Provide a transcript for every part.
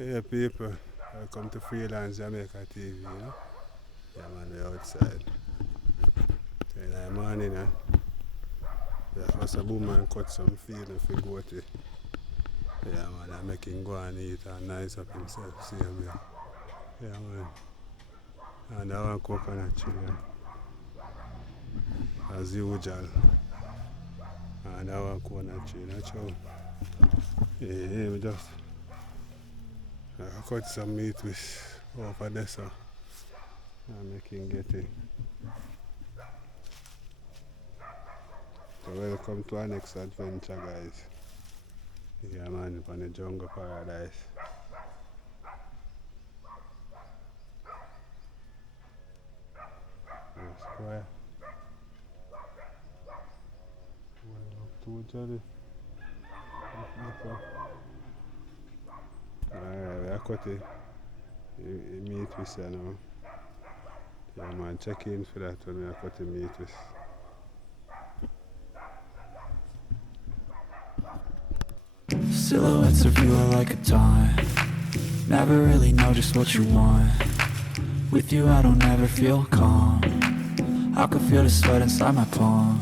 Yeah, people, welcome to Freelance Jamaica TV, you know? Yeah, man, we're outside. So in the morning, we have first a boom and cut some field if we go to. Yeah, man, I make him go and eat and nice up himself, see him here. Yeah, man. And I want coconut tree, as usual. And I want coconut tree, that's how. Yeah, we just cut some meat with over there, so and make him get it. So welcome to our next adventure, guys. Yeah, man, on the jungle paradise. Yes, boy. Well, too jolly. Alright, we are cutting. You meet with you now. Yeah, man, check in for that when we are cutting meat with. Silhouettes of you are like a taunt. Never really know just what you want. With you I don't ever feel calm. I can feel the sweat inside my palm.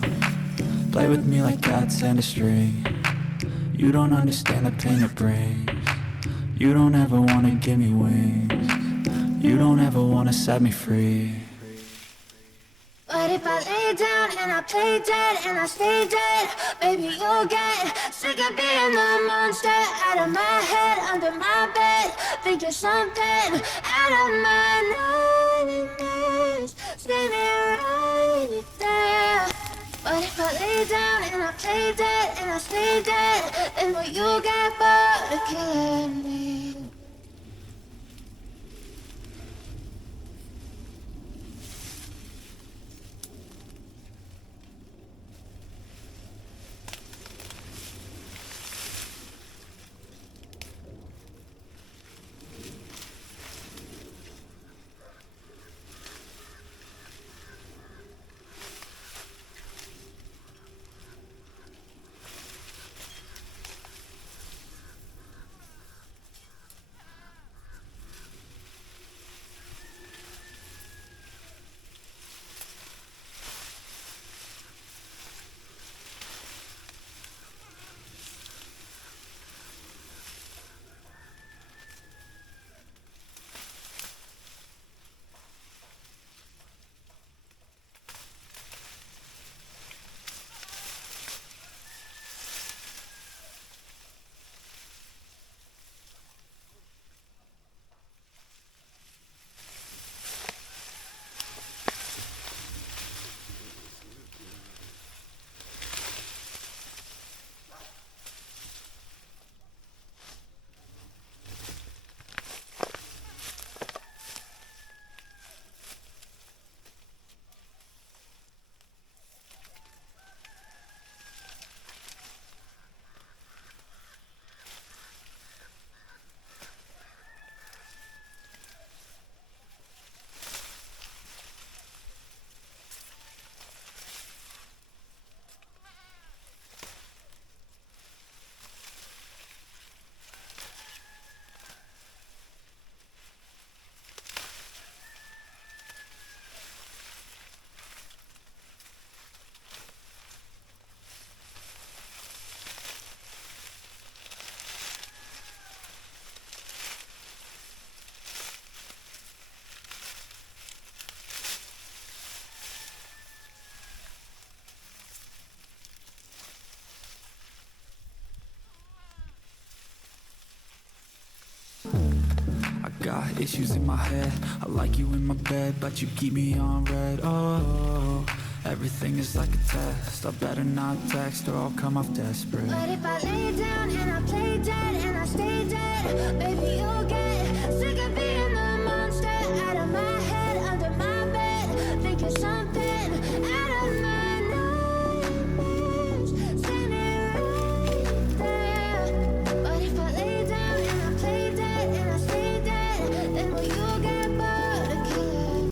Play with me like cats and a string. You don't understand the pain it brings. You don't ever wanna give me wings. You don't ever wanna set me free. But if I lay down and I play dead and I stay dead, baby, you'll get sick of being the monster out of my head, under my bed, thinking something out of my nightmares, screaming right there. But if I lay down and I play dead and I stay dead, then will you get bored of killing me? I got issues in my head. I like you in my bed, but you keep me on red. Oh, everything is like a test. I better not text or I'll come off desperate. But if I lay down and I play dead and I stay dead, baby, you'll get sick of being the monster out of my head, under my bed, thinking something out of my nightmares, standing right there. But if I lay down and I play dead and I stay dead, then will you get bored of killing?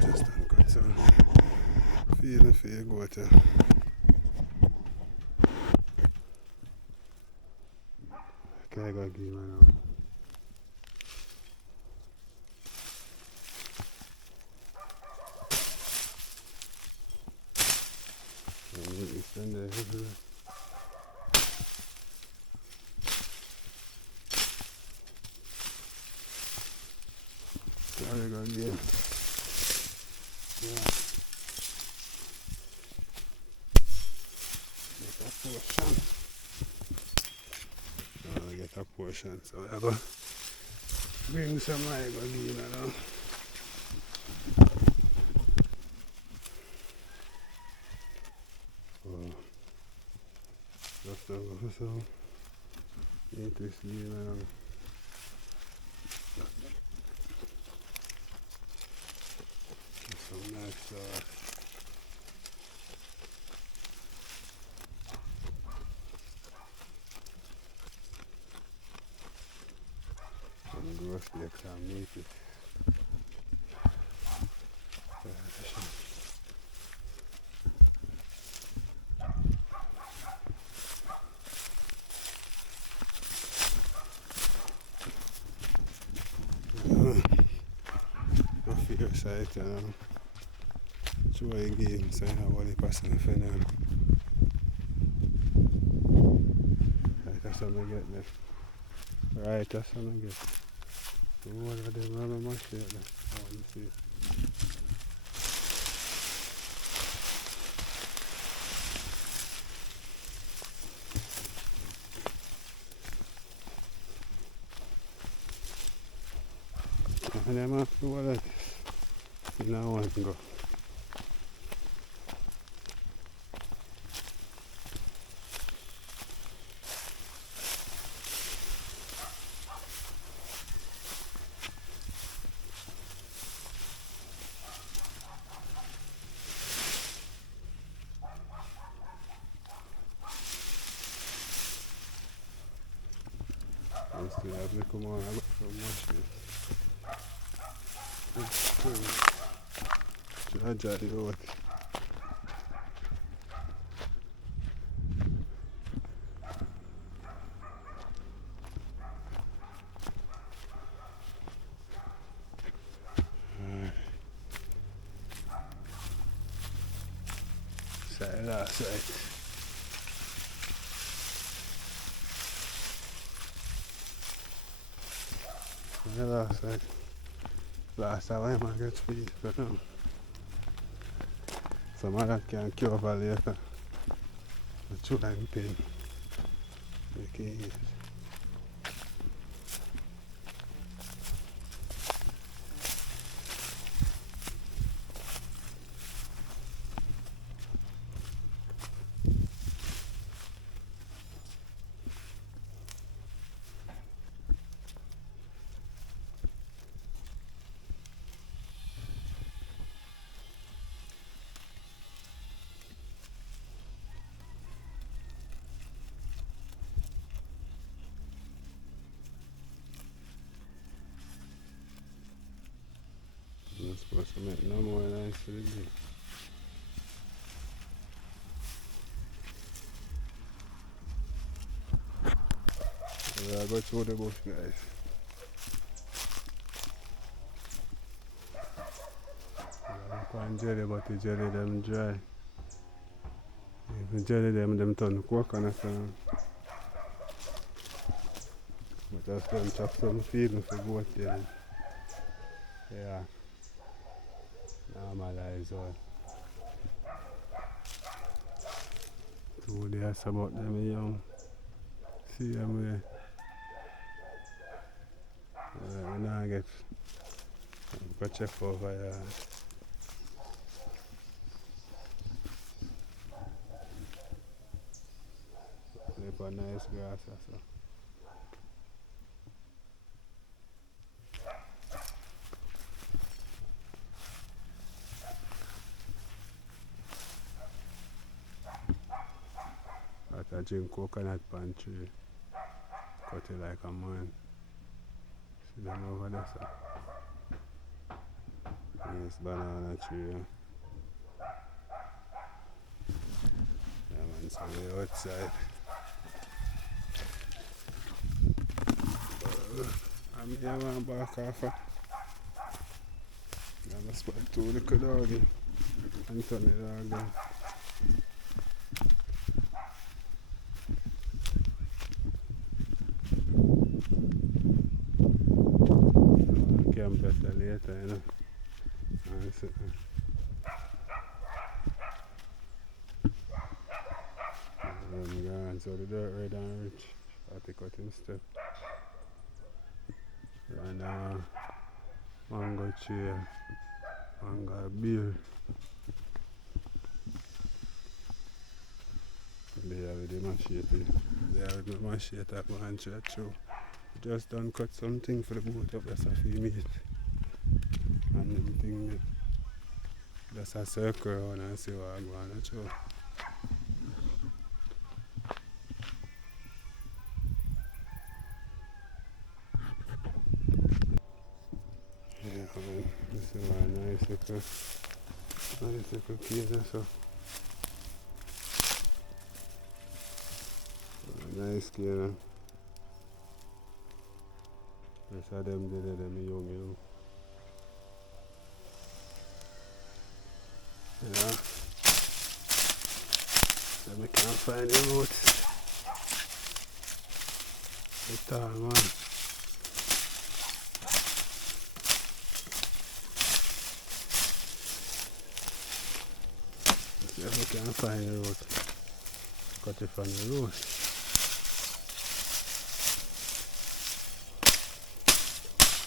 Just cut some feeling for you go to okay, go give me now. Stand there. Sorry, go again. Yeah. Get a portion. I get a portion, so I go bring some I go give you now. Oh. Just over so. Interesting, some nice sauce. Some roast eggs and meat. My favorite site, Joy games, I have all the passing for now. Right, that's what I get there. Right, that's what I get. One of them have a much there. I want to see it. And them have to go like this. You know, I want to go. I still have to come on. I got so much here. I jolly road. Side last side. Last side. Last time I might get speed, but no. Some of that can cure over later. The children pain. Okay, yes. I'm not supposed to make no more nice for the day. I go through the bush, guys. I find jelly, but the jelly them dry. If the jelly them turn coconut. But that's them chop some feeding for goat there. Yeah. Normalize all. So they That's about them young. See them way. We now get go check over here. Leave a nice grass also. I drink coconut pan tree. Cut it like a man. See them over there, sir. Nice banana tree. Yeah, man, so we're outside. I'm here, man, back off. I'm a spot two little doggy. Anthony dog. Camp better later, you know. I'm gone, so the dirt red and rich. I take out him step. And mango chair, mango beer. There with the machete. There with the machete going through. Just done cut something for the boat up, that's a few meat. And them thing there. Just a circle around and see what I'm going to show. Yeah, man, this is a nice little case, so. Nice cane. Rest of them did them young. Yeah. So we can't find the roots. It's all, man. See if we can find the root. Cut it from the root.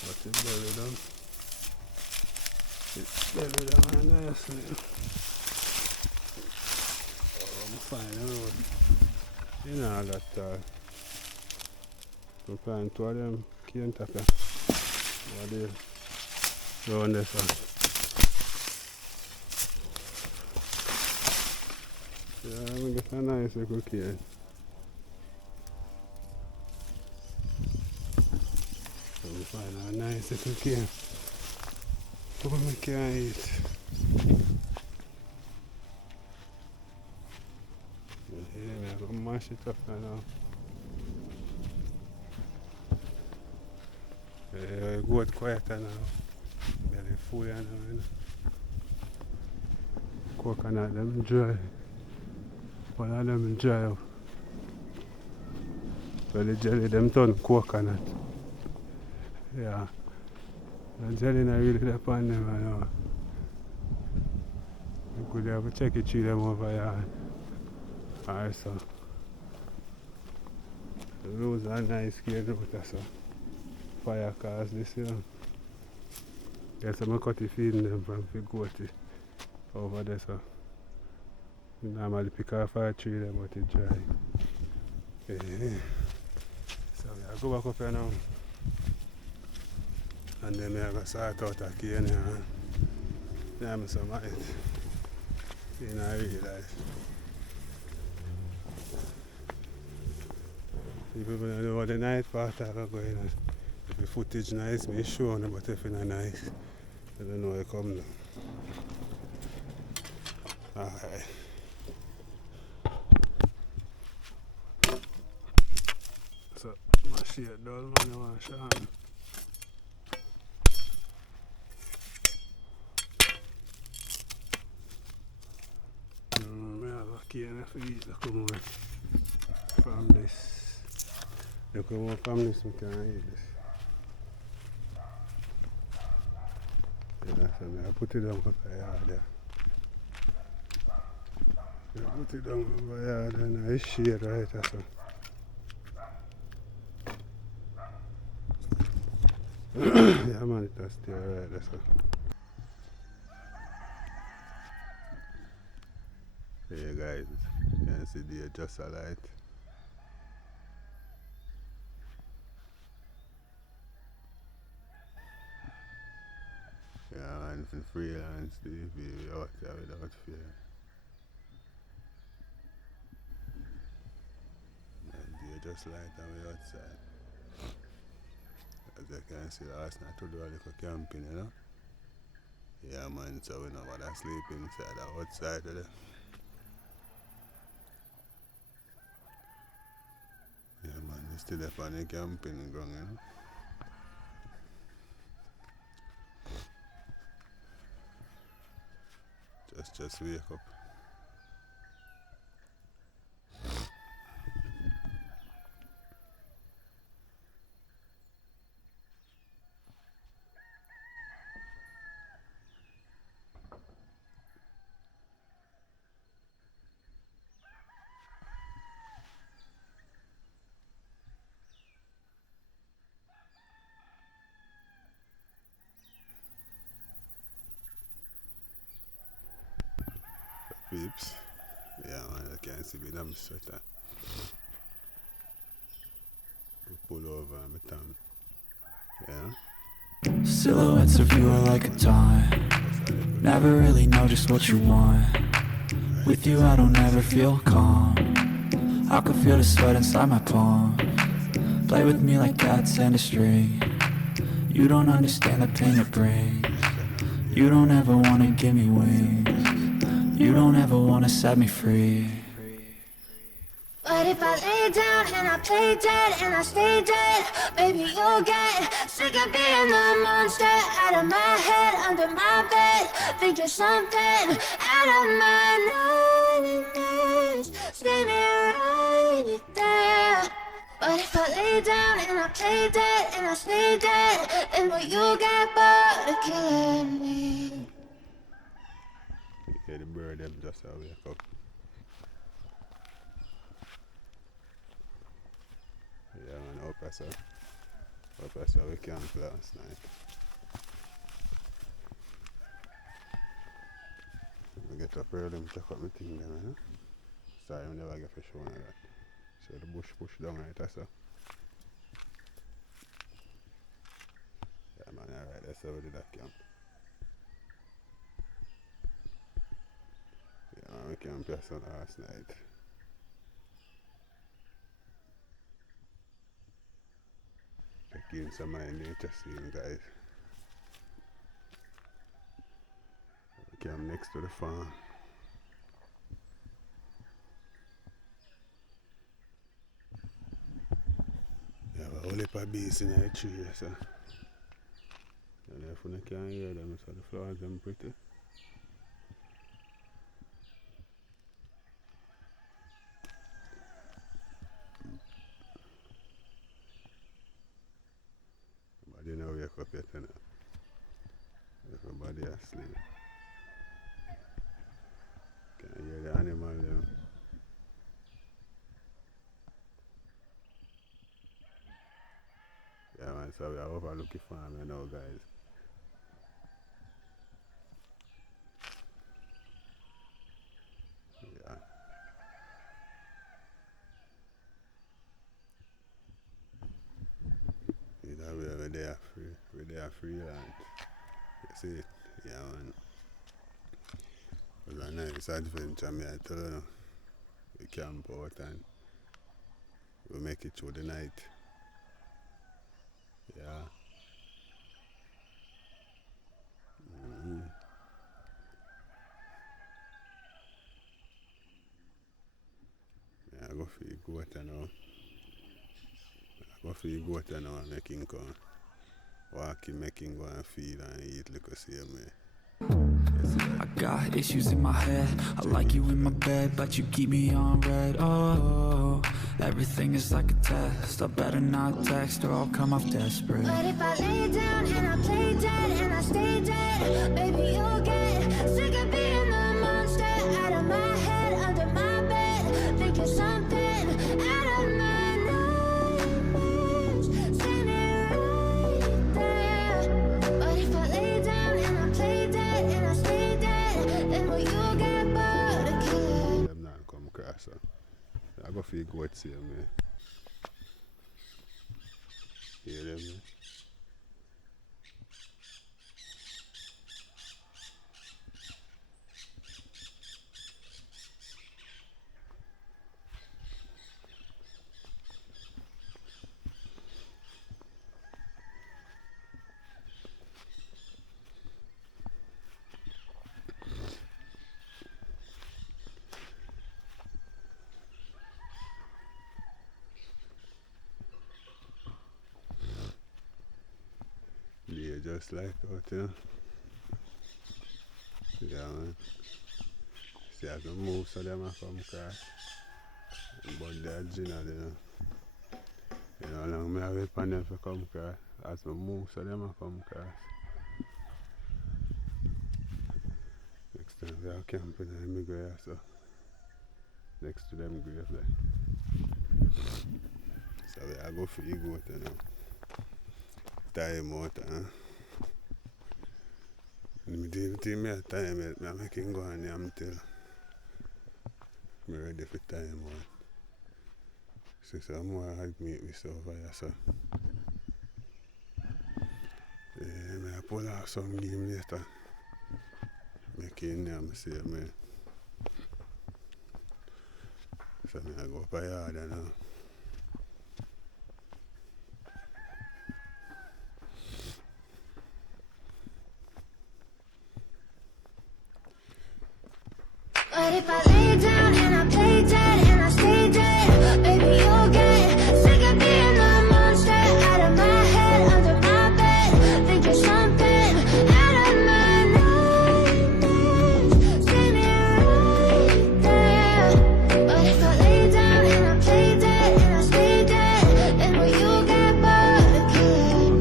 But it's buried down. It's buried down and nicely. Oh, I'm fine, the road. You know, I got to plant two of them cane tapper. Over there. Round this one. Yeah, I'm going to get a nice little cane. Find a nice little cane. What we can eat. Yeah, I'm going to mash it up now. Goat quieter now. Belly full now. Coconut them dry. One of them dry up. So the jelly them turn coconut. Yeah, the jelly not really depend them, I know. You could have to check it through them over here. Alright, so. Those are nice scale root, so. Fire cars this, you know. Yes, I'm cut the feeding them from the goat over there, so. You normally pick off a tree there, but it's dry. Yeah. So, I go back up here now. And then I go sort out a cane and jam some of it in a real life. People don't know what the night part I go going on. If the footage nice, me show on, but if it's not nice, I don't know where it come now. Alright. So, my shit dull, man, you want to show me. Cane for eat the come on from this. They come on from this, we can eat this. Yeah, that's it. I put it on the yard there. Put it down over here, then I shade right so. Yeah man, it has stay right there so. Hey guys, you can see the just a light. Yeah man, freelance TV out there without fear. And they just light away outside. As you can see, last night we do a little camping, you know. Yeah man, so we know what I sleep inside or outside of there. Yeah man, we still up on the camping ground, you know. Just wake up. Peeps. Yeah man, I can see me damn sweater. We pull over my tongue. Yeah. Silhouettes of you are like a taunt. Never really know just what you want. With you I don't ever feel calm. I can feel the sweat inside my palm. Play with me like cats and a string. You don't understand the pain it brings. You don't ever wanna give me wings. You don't ever wanna set me free. But if I lay down and I play dead and I stay dead, baby, you'll get sick of being the monster out of my head, under my bed, thinking something out of my nightmares, screaming right there. But if I lay down and I play dead and I stay dead, then will you get bored of killing me? Yeah, the bird them just wake up. Yeah man, up as we camped last night. I get up early and check out my thing then, you know? Sorry, I never get fish one of that. So the bush push down right so. Yeah man, alright, that's how we did that camp. Yeah man, we camped just last night. Taking some of the nature scene, guys. We camp next to the farm. Yeah, we have a whole heap of bees in the tree, so. And if you can't hear them, so the flowers them pretty. But you know, wake up yet, you know. Everybody asleep. Can't hear the animal them. Yeah man, so we are overlooking farm, you know, guys. Yeah. Either way, we're there freelance. You see it? Yeah man. It was a nice adventure, me I tell you. We camp out and we make it through the night. Yeah. Mm-hmm. Yeah, I go for the goat now. I go for the goat now and make him come. Walk him, make him go and feed and eat like the same way. I got issues in my head. I like you in my bed, but you keep me on red. Oh, everything is like a test. I better not text or I'll come off desperate. But if I lay down and I play dead and I stay dead, baby, you'll get sick of being the monster out of my head, under my car, so I go for the goats here, man. Hear them, man? Yeah, just like out, you know. Yeah, man. See, as I move, so them a come across. But they're Gina, you know. You know, long me I wait for them to come across. As I move, so them a come across. Next time we are camping in the grave, so next to them grave there. So we are go for the goat, you know. Tie him out, Me do the thing, me tie him out, I make him go on yam till I'm ready for tie him out. So some more hard meat we serve here, so. Yeah, I pull out some game later. Make him yam, see me. So I go up a yard now. But if I lay down and I play dead and I stay dead, baby, you'll get sick of being the monster out of my head, under my bed, thinking something out of my nightmares, standing right there. But if I lay down and I play dead and I stay dead, then will you get bored again?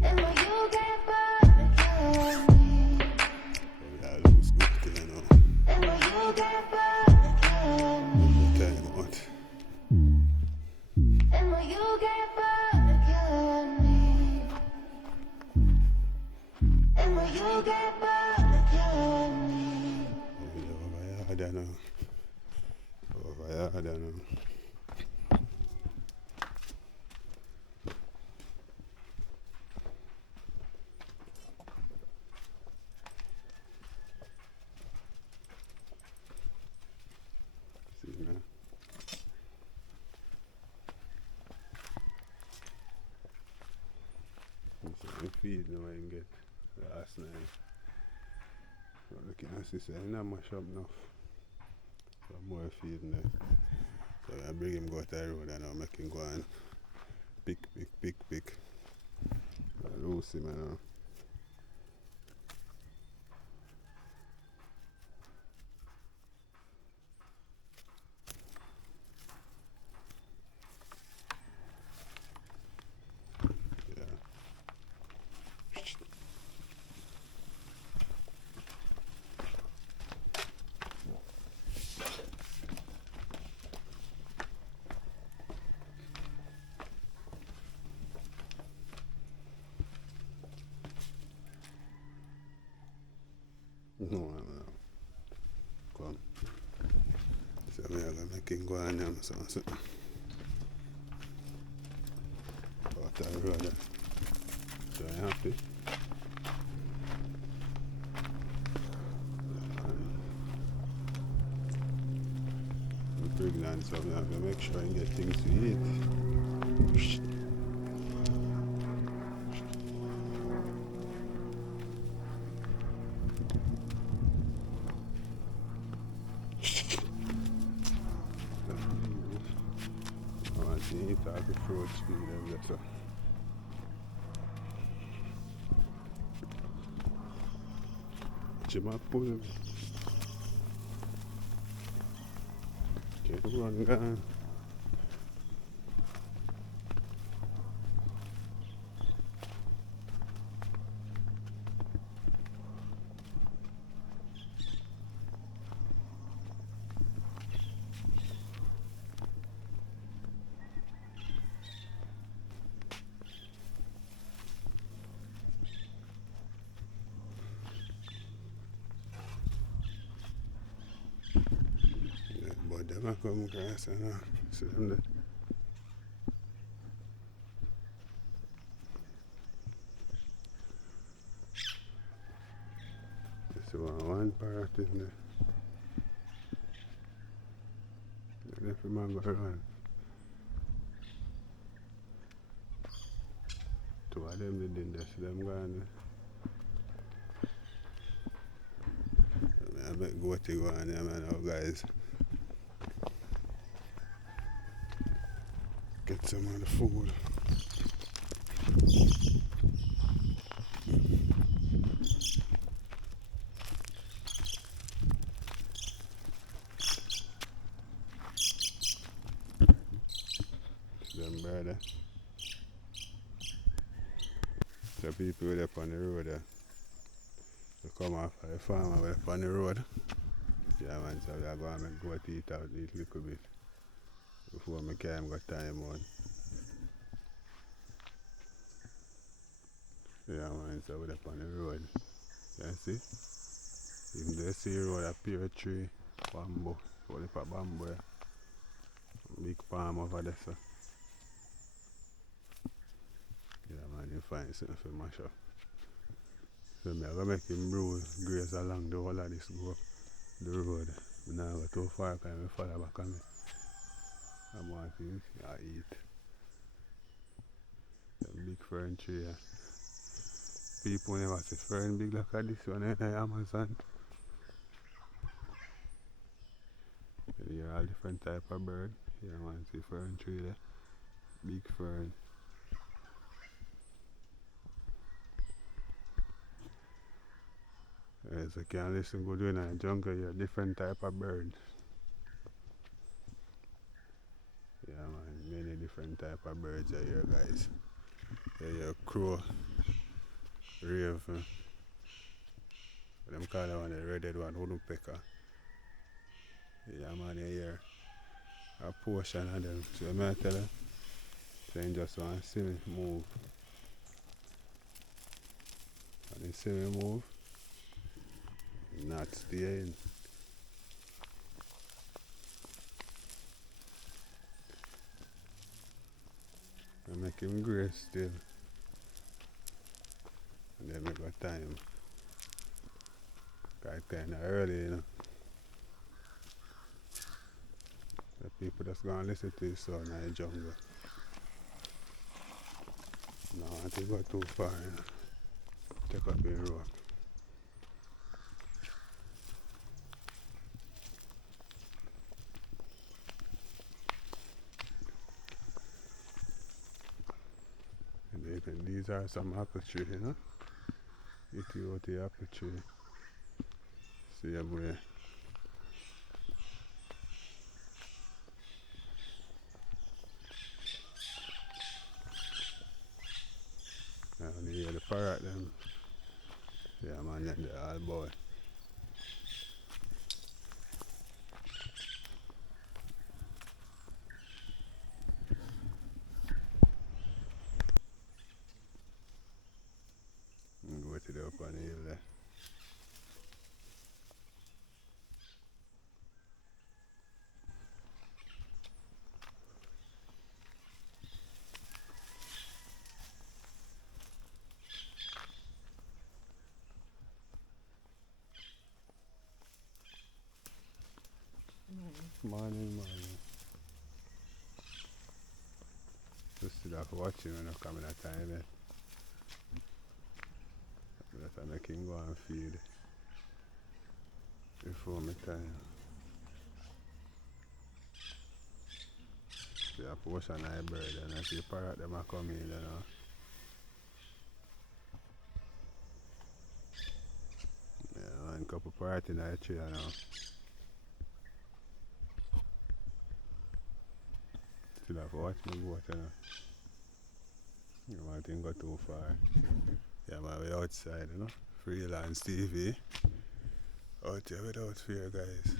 Then will you get bored again? And will you get bored again? And will you get bored again? And will you get bored again? I don't know. I don't know. See, man. So I feed now I can get last night. So I can see say I'm not much up enough. So more feeding there. So I bring him go to the road and I make him go and pick. I lose him now. No. Come. So we are going to make him go and have something. Out the road. So I'm happy. I'm pregnant, so we have to make sure I get things to eat. I want to eat all the fruits feed them better. Jim pull him. Can't run down. them a come across and see them there. So one part in there. If the man go run. Two of them did in there, see them gone there. I bet go to go on there, man, now guys. Get some of the food. Them brother. The people were up on the road there. They come off the farmer were up on the road. Yeah man, so we are going to go to eat out a little bit before I can got time on. Yeah man, so we're up on the road. You see? Even though you see the road, a pear tree, bamboo, all the bamboo. Big palm over there, so. Yeah man, you find something for mash up. So I'm going to make him brew graze along the whole of this go up the road. I now go too far because I follow back on me. I'm want to eat. The big fern tree. People never see fern big like this one in the Amazon. You hear all different type of bird. Yeah man, see fern tree there. Big fern. As you can listen good in the jungle, you hear different type of birds. Yeah man, many different type of birds are here guys. You hear crow, raven. Them call that one the red-headed one, woodpecker. Yeah man, you hear a portion of them. So I tell you, so you just want to see me move. And you see me move, not staying. I make him grace still. And then we got time. It's kind of early, you know. The people that's going to listen to this song in the jungle. No, I want to go too far, you know. Take up the road. And these are some apple trees, you know. Ethiopian apple tree. See them way. And you hear the parrot them. Yeah man, they're all boy. Go to the up on the hill there. Morning. Just sit off watching when I come in that time then. But I make him go and feed before my time. See a portion of the bird and I see the parrot them a come in, you know. Yeah, and a couple parrot in the tree, you know. Still have to watch me goat, you know. You want to go too far. Yeah man, we outside, you know. Freelance TV. Out here without fear, guys.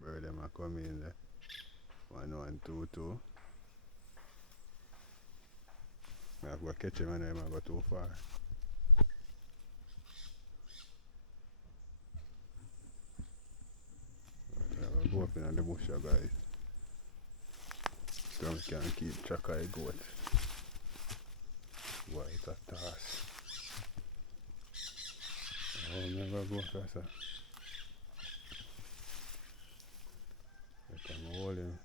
Bird them are coming in there. 1122. I have to catch him and I might go too far. But I will go up in the bush, guys. So we can keep track of the goat. White a toss. Oh, never go across that. I can hold him.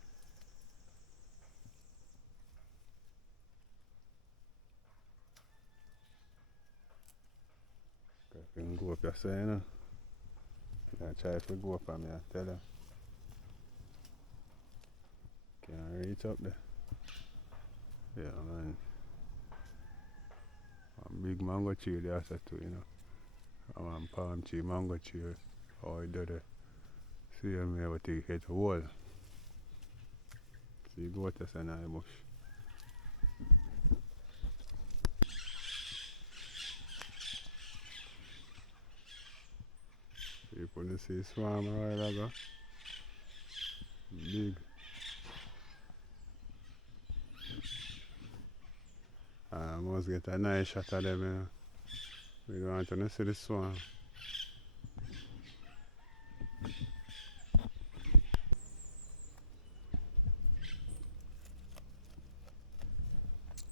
If you can go up your side, you know. I try to go up on me, I tell you. Can't reach up there. Yeah, man. One big mango tree there too, you know. And one palm tree, mango tree. How I do that. See me ever take it to wall. See go to the in the bush. You couldn't see swarm a while ago. Big. I must get a nice shot of them, you know. We don't want to see the swarm.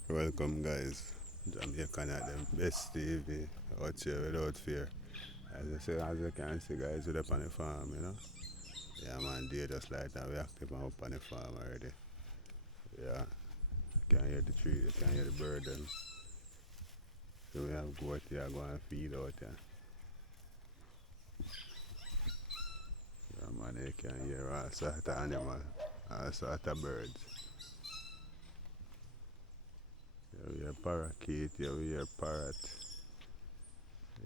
Welcome guys. Jamaica at the best TV out here without fear. As you can see guys, we're up on the farm, you know. Yeah man, day just like that, we're active and up on the farm already. Yeah. You can hear the tree, you can hear the bird them. So we have goat here go and feed out here. Yeah man, you can hear all sorts of animals, all sorts of birds. Yeah, we hear parakeet, yeah, we hear parrot.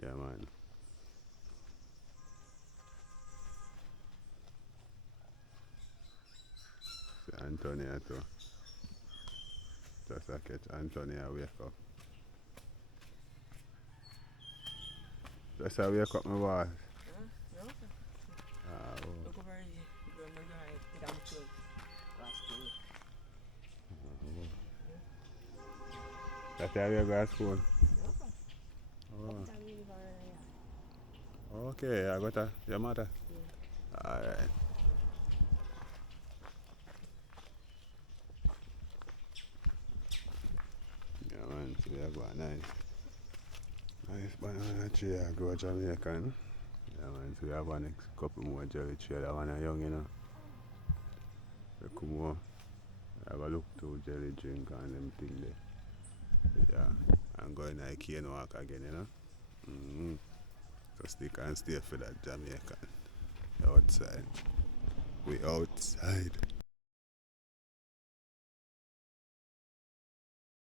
Yeah man. See Antonia too. Just a catch Antonia wake up. Just a wake up my boss. No, sir. Ah, oh. Look over here. You're going to get down to last week. That's how you go to school? No, sir. Oh. Time you leave already. Okay, I got your mother? Yeah. Alright. Yeah man, so we have got a nice banana tree I grow Jamaican. Yeah man, so we have a next couple more jelly tree. That one are young, you know. We come on. I have a look to jelly drink and them thing there. Yeah. I'm going to cane walk again, you know. Mm-hmm. So stick and stay for that Jamaican. Outside. We outside.